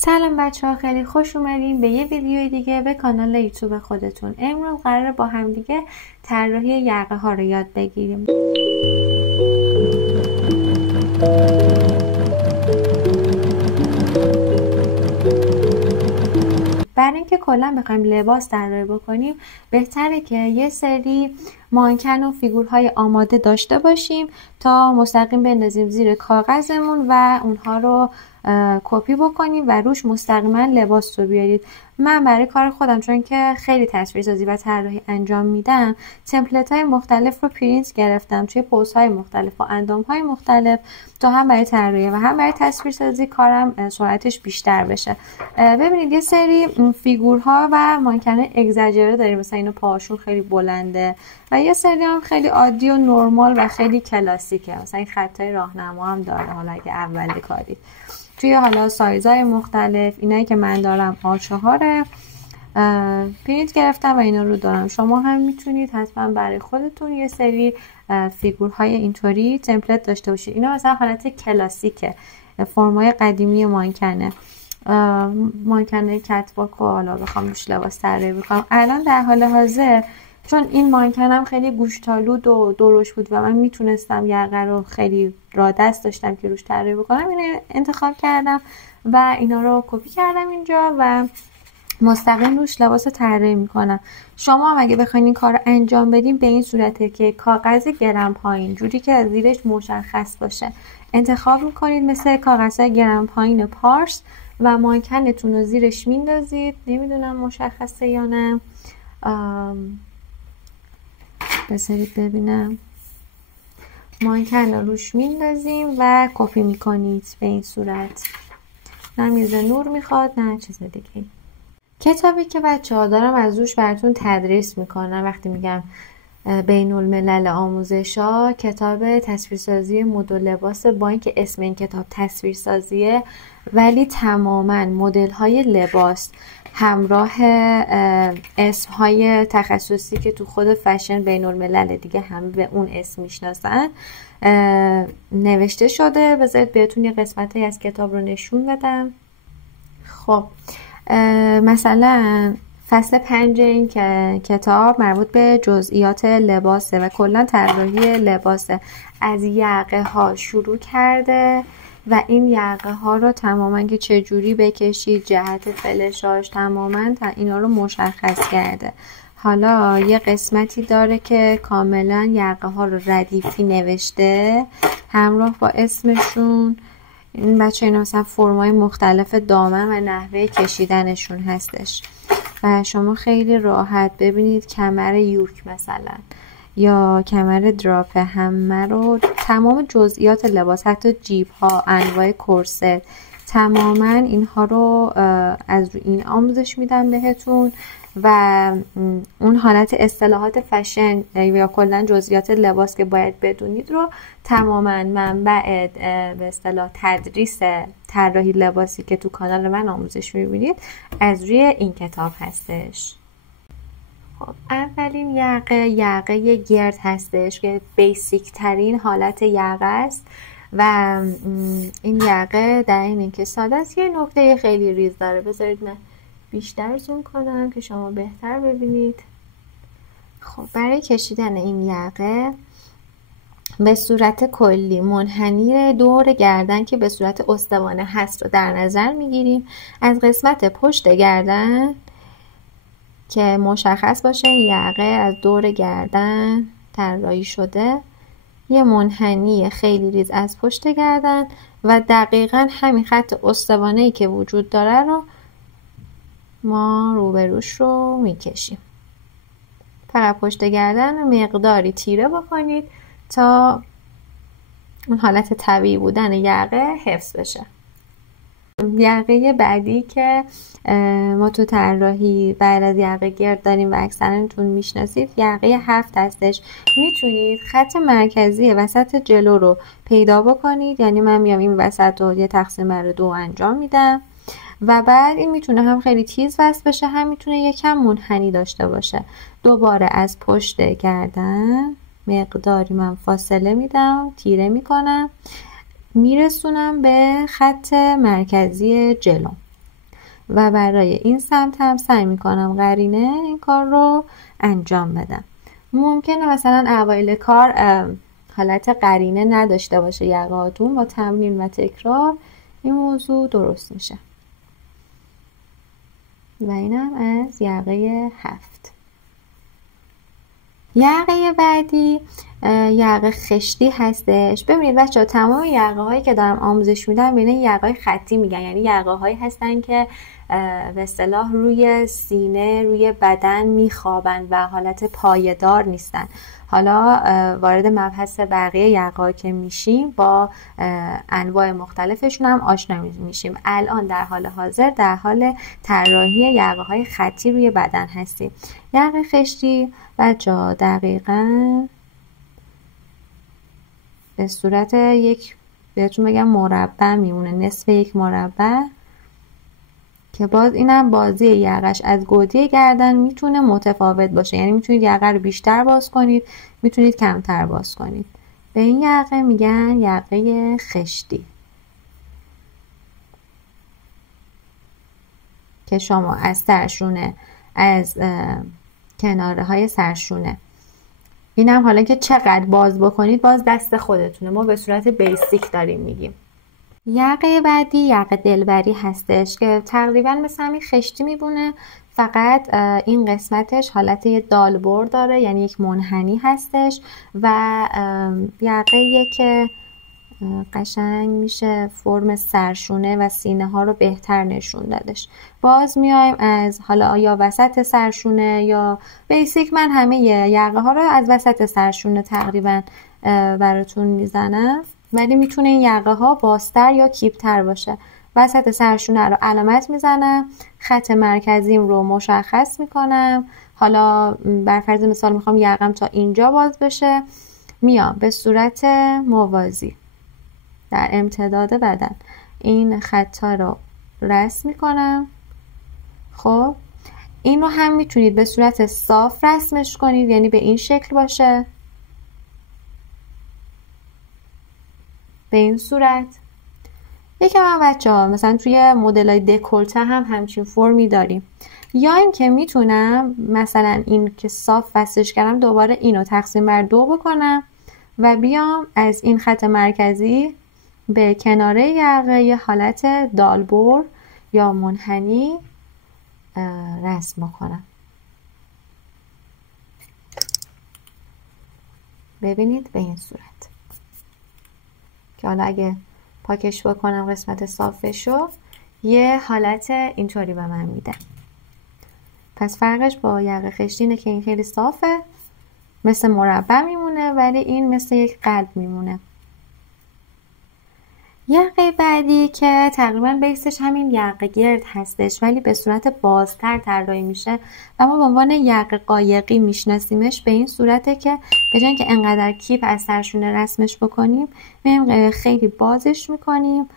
سلام بچه ها، خیلی خوش اومدین به یه ویدیوی دیگه به کانال یوتیوب خودتون. امروز قراره با هم دیگه طراحی یقه ها رو یاد بگیریم. برای اینکه کلا بخوایم لباس طراحی بکنیم بهتره که یه سری مانکن و فیگورهای آماده داشته باشیم تا مستقیم بندازیم زیر کاغذمون و اونها رو کپی بکنیم و روش مستقیما لباس رو بیارید. من برای کار خودم چون که خیلی تصویرسازی و طراحی انجام میدم تمپلت های مختلف رو پرینت گرفتم توی پوز های مختلف و اندام های مختلف تا هم برای طراحی و هم برای تصویرسازی کارم سرعتش بیشتر بشه. ببینید یه سری فیگورها و مانکن اگزاجره داریم، مثلا اینو پاهاشون خیلی بلنده و یه سری هم خیلی عادی و نرمال و خیلی کلاسیکه، مثلا این خطای راهنما هم داره. حالا اگه اول کاری توی حالا سایزهای مختلف، اینایی که من دارم A4 پرینت گرفتم و اینا رو دارم. شما هم میتونید حتما برای خودتون یه سری فیگورهای اینطوری تمپلت داشته باشید. اینا مثلا حالت کلاسیکه، فرمای قدیمی مانکنه، مانکن کتواک و حالا بخوام روش لباس طراحی بکنم. الان در حال حاضر چون این مانکنم خیلی گوشتالود و درشت بود و من میتونستم یقه رو خیلی را دست داشتم که روش طراحی بکنم، اینو انتخاب کردم و اینا رو کپی کردم اینجا و مستقیم روش لباس طراحی میکنم. شما هم اگه بخواید این کار رو انجام بدین به این صورته که کاغذ گرم پایین جوری که از زیرش مشخص باشه انتخاب میکنید، مثل کاغذهای گرم پایین پارس، و مانکنتون رو زیرش میندازید. نمیدونم مشخصه یا نه، بذارید ببینم. مانکن رو روش میندازیم و کپی میکنید به این صورت. نه میزه نور میخواد نه چیز دیگه. کتابی که بچه ها دارم از روش براتون تدریس میکنم وقتی میگم بین الملل آموزش ها، کتاب تصویرسازی مد و لباس، با اینکه اسم این کتاب تصویرسازیه ولی تماما مدل های لباس همراه اسم های تخصصی که تو خود فشن بین الملل دیگه همه به اون اسم میشناسن نوشته شده. بذارید بهتون یه قسمتی از کتاب رو نشون بدم. خب مثلا فصل 5 این که کتاب مربوط به جزئیات لباسه و کلا طراحی لباسه. از یقه ها شروع کرده و این یقه ها رو تماما که چجوری بکشید، جهت فلشاش، تماما اینا رو مشخص کرده. حالا یه قسمتی داره که کاملا یقه ها رو ردیفی نوشته همراه با اسمشون. این بچه اینا مثلا فرمای مختلف دامن و نحوه کشیدنشون هستش و شما خیلی راحت ببینید کمر یورک مثلا یا کمر دراپه همه رو، تمام جزئیات لباس، حتی جیب ها، انواع کرست، تماما اینها رو از این آموزش میدم بهتون و اون حالت اصطلاحات فشن یا کلا جزئیات لباس که باید بدونید رو تماما منبع به اصطلاح تدریس طراحی لباسی که تو کانال من آموزش میبینید از روی این کتاب هستش. خب اولین یقه گرد هستش که بیسیک ترین حالت یقه است و این یقه در این که ساده است یه نکته خیلی ریز داره. بذارید من بیشتر زوم کنم که شما بهتر ببینید. خب برای کشیدن این یقه به صورت کلی منحنی دور گردن که به صورت استوانه هست رو در نظر میگیریم. از قسمت پشت گردن که مشخص باشه یقه از دور گردن طراحی شده، یه منحنی خیلی ریز از پشت گردن و دقیقاً همین خط استوانه‌ای که وجود داره رو ما روبروش رو میکشیم. فقط پشت گردن مقداری تیره بکنید تا اون حالت طبیعی بودن یقه حفظ بشه. یقه بعدی که ما تو طراحی بعد از یقه گرد داریم و اکثرتون میشناسید یقه 7 هستش. میتونید خط مرکزی وسط جلو رو پیدا بکنید، یعنی من میام این وسط رو یه تقسیم بر 2 انجام میدم و بعد این میتونه هم خیلی تیز وصل بشه، هم میتونه یکم منحنی داشته باشه. دوباره از پشت گردن مقداری من فاصله میدم، تیره میکنم، میرسونم به خط مرکزی جلو. و برای این سمت هم سعی میکنم قرینه این کار رو انجام بدم. ممکنه مثلا اوایل کار حالت قرینه نداشته باشه یقه‌هاتون، با تمرین و تکرار این موضوع درست میشه. و اینم از یقه 7. یقه بعدی یقه خشتی هستش. ببینید بچه‌ها، تمام یقه هایی که دارم آموزش میدم ببینید یقه های خطی میگن، یعنی یقه هایی هستن که به اصطلاح روی سینه، روی بدن میخوابن و حالت پایدار نیستن. حالا وارد مبحث بقیه یقه‌ها که میشیم با انواع مختلفشون هم آشنا میشیم. الان در حال حاضر در حال طراحی یقه‌های خطی روی بدن هستیم. یقه خشتی بچه‌ها دقیقاً به صورت یک، بهتون بگم مربع میمونه، نصف یک مربع، که باز اینم بازی یقش از گودی گردن میتونه متفاوت باشه، یعنی میتونید یقه رو بیشتر باز کنید، میتونید کمتر باز کنید. به این یقه میگن یقه خشتی که شما از سرشونه، از کناره های سرشونه، اینم حالا که چقدر باز بکنید باز دست خودتونه، ما به صورت بیسیک داریم میگیم. یقه بعدی یقه دلبری هستش که تقریبا مثل همین خشتی میبونه، فقط این قسمتش حالت یه دالبر داره، یعنی یک منحنی هستش و یقه که قشنگ میشه فرم سرشونه و سینه ها رو بهتر نشون دادش. باز میایم از حالا یا وسط سرشونه یا بیسیک، من همه یقه ها رو از وسط سرشونه تقریبا براتون میزنم، ولی میتونه این یقه ها بازتر یا کیپتر باشه. وسط سرشونه رو علامت میزنم، خط مرکزیم رو مشخص میکنم. حالا بر فرض مثال میخوام یقم تا اینجا باز بشه، میام به صورت موازی در امتداد بدن این خطا رو رسم میکنم. خب این رو هم میتونید به صورت صاف رسمش کنید، یعنی به این شکل باشه، به این صورت. یکم هم بچه‌ها مثلا توی مدل‌های دکولته هم همچین فرمی داریم. یا اینکه میتونم مثلا این که صاف وصلش کردم دوباره اینو تقسیم بر 2 بکنم و بیام از این خط مرکزی به کناره یقه یه حالت دالبر یا منحنی رسم کنم. ببینید به این صورت که حالا اگه پاکش بکنم قسمت صافشو یه حالت اینطوری به من میده. پس فرقش با یقه خشتی اینه که این خیلی صافه، مثل مربع میمونه، ولی این مثل یک قلب میمونه. یقه بعدی که تقریبا بیسش همین یقه گرد هستش ولی به صورت بازتر طراحی میشه و ما به عنوان یقه قایقی میشناسیمش، به این صورته که به جای اینکه انقدر کیپ از سرشونه رسمش بکنیم میایم خیلی بازش میکنیم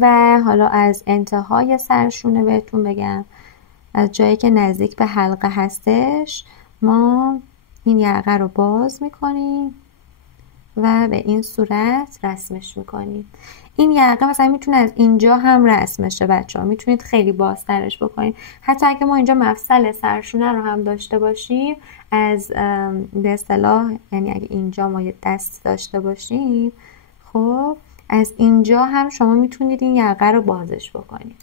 و حالا از انتهای سرشونه بهتون بگم، از جایی که نزدیک به حلقه هستش ما این یقه رو باز میکنیم و به این صورت رسمش میکنیم. این یقه مثلا میتونه از اینجا هم رسم شه بچه‌ها، میتونید خیلی بازترش بکنید. حتی اگه ما اینجا مفصل سرشونه رو هم داشته باشیم، از به اصطلاح یعنی اگه اینجا ما یه دست داشته باشیم، خب از اینجا هم شما میتونید این یقه رو بازش بکنید.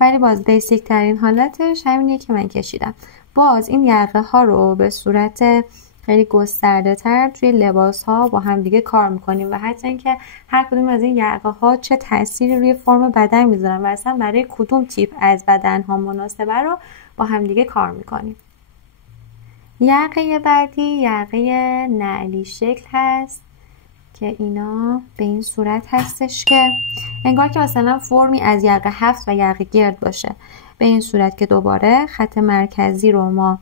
ولی باز بیسیک ترین حالتش همینیه که من کشیدم. باز این یقه ها رو به صورت خیلی گسترده تر توی لباس ها با هم دیگه کار میکنیم و حتی اینکه هر کدوم از این یقه ها چه تأثیری روی فرم بدن میذارن و اصلا برای کدوم تیپ از بدن ها مناسبه رو با هم دیگه کار میکنیم. یقه بعدی یقه نعلی شکل هست که اینا به این صورت هستش که انگار که مثلا فرمی از یقه 7 و یقه گرد باشه، به این صورت که دوباره خط مرکزی رو ما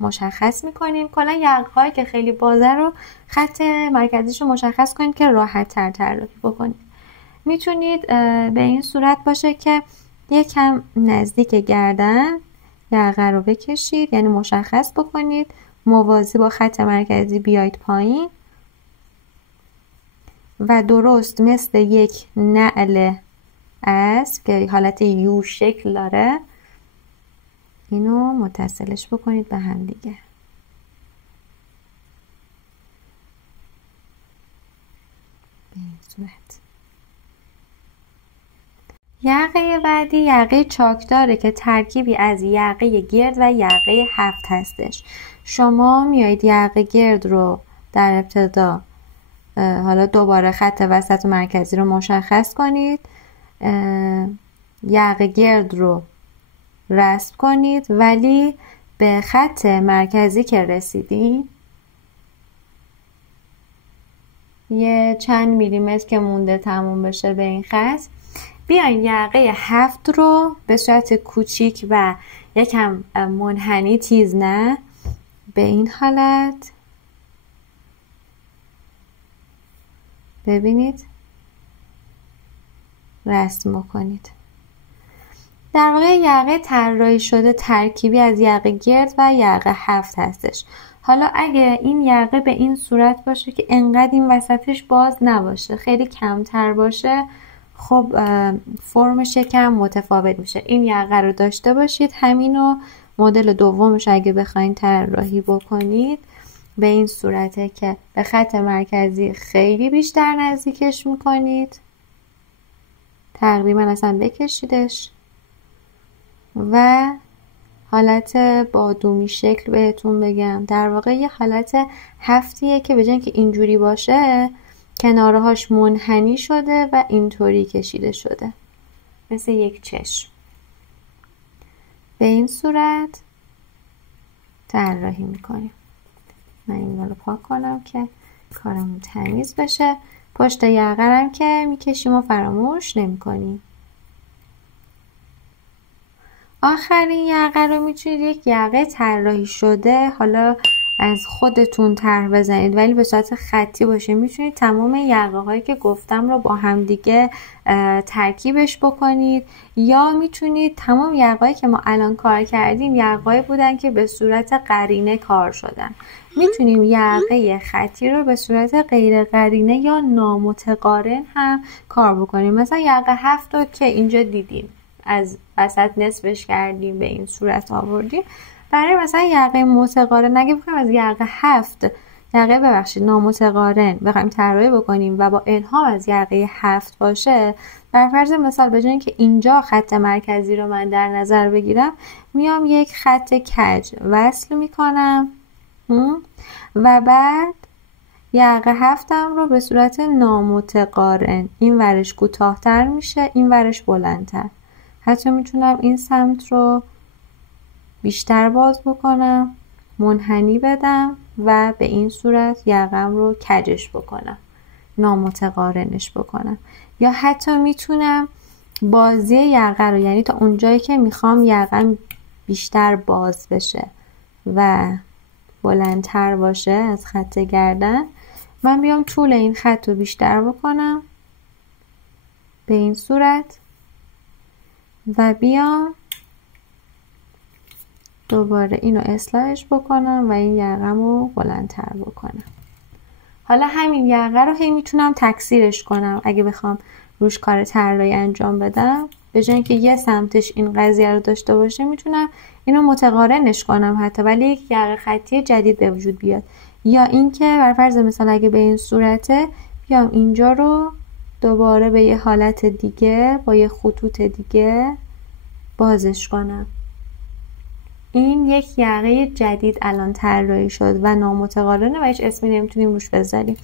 مشخص میکنیم. کلا یقه هایی که خیلی بازه رو خط مرکزیش رو مشخص کنید که راحت تر طراحی بکنید. میتونید به این صورت باشه که یکم نزدیک گردن یقه رو بکشید، یعنی مشخص بکنید، موازی با خط مرکزی بیاید پایین و درست مثل یک نعل اسب که حالت یو شکل داره، اینو متصلش بکنید به هم دیگه. به این صورت. یقه بعدی یقه چاکداره که ترکیبی از یقه گرد و یقه هفت هستش. شما میایید یقه گرد رو در ابتدا حالا دوباره خط وسط و مرکزی رو مشخص کنید، یقه گرد رو رسم کنید، ولی به خط مرکزی که رسیدین یه چند میلیمتر که مونده تموم بشه به این خط، بیاین یقه هفت رو به صورت کوچیک و یکم منحنی، تیز نه، به این حالت ببینید رسم بکنید. در واقع یقه طراحی شده ترکیبی از یقه گرد و یقه هفت هستش. حالا اگه این یقه به این صورت باشه که انقدر این وسطش باز نباشه، خیلی کمتر باشه، خب فرمش یکم متفاوت میشه. این یقه رو داشته باشید. همینو مدل دومش اگه بخواین طراحی بکنید به این صورته که به خط مرکزی خیلی بیشتر نزدیکش میکنید، تقریبا اصلا بکشیدش و حالت بادومی شکل بهتون بگم، در واقع یه حالت هفتیه که به جای اینکه اینجوری باشه کنارهاش منحنی شده و اینطوری کشیده شده مثل یک چشم. به این صورت طراحی میکنیم. من این رو پاک کنم که کارمون تمیز بشه. پشت یقه هم که میکشیم و فراموش نمیکنیم. آخرین یقه رو میتونید یک یقه طراحی شده حالا از خودتون طرح بزنید، ولی به صورت خطی باشه. میتونید تمام یقه هایی که گفتم رو با هم دیگه ترکیبش بکنید، یا میتونید تمام یقه هایی که ما الان کار کردیم یقه هایی بودن که به صورت قرینه کار شدن. میتونیم یقه خطی رو به صورت غیر قرینه یا نامتقارن هم کار بکنیم. مثلا یقه هفت رو که اینجا دیدیم از وسط نصفش کردیم به این صورت آوردیم. برای مثلا یقه متقارن اگه بخوایم از یقه هفت نامتقارن بخوایم طراحی بکنیم و با الهام از یقه هفت باشه، بر فرض مثال به جای اینکه اینجا خط مرکزی رو من در نظر بگیرم، میام یک خط کج وصل میکنم و بعد یقه هفتم رو به صورت نامتقارن، این ورش کوتاه‌تر میشه، این ورش بلندتر. حتی میتونم این سمت رو بیشتر باز بکنم، منحنی بدم و به این صورت یقم رو کجش بکنم، نامتقارنش بکنم. یا حتی میتونم بازی یقه رو، یعنی تا اونجایی که میخوام یقم بیشتر باز بشه و بلندتر باشه از خط گردن، من بیام طول این خط رو بیشتر بکنم به این صورت و بیام دوباره اینو اصلاحش بکنم و این یقم رو بلندتر بکنم. حالا همین یقه رو هی میتونم تکثیرش کنم. اگه بخوام روش کار طراحی انجام بدم، به جای اینکه یه سمتش این قضیه رو داشته باشه، میتونم اینو متقارنش کنم حتی، ولی یک یقه خطی جدید به وجود بیاد. یا اینکه بر فرض مثال اگه به این صورته، بیام اینجا رو دوباره به یه حالت دیگه با یه خطوط دیگه بازش کنم. این یک یقه جدید الان طراحی شد و نامتقارنه و هیچ اسمی نمیتونیم روش بذاریم،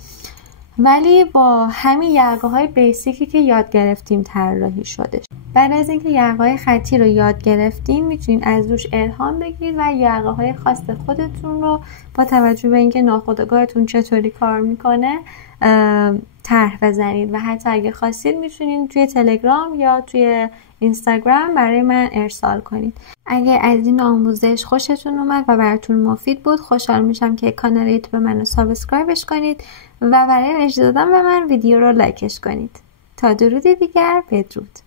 ولی با همین یقه های بیسیکی که یاد گرفتیم طراحی شده. بعد از اینکه یقه های خطی رو یاد گرفتین، میتونین از روش الهام بگیرید و یقه های خاص خودتون رو با توجه به اینکه ناخودآگاهتون چطوری کار میکنه طرح بزنید و حتی اگه خواستید میتونید توی تلگرام یا توی اینستاگرام برای من ارسال کنید. اگه از این آموزش خوشتون اومد و براتون مفید بود، خوشحال میشم که کانال یوتیوب منو سابسکرایبش کنید و برای انرژی دادن به من ویدیو رو لایکش کنید. تا درودی دیگر، بدرود.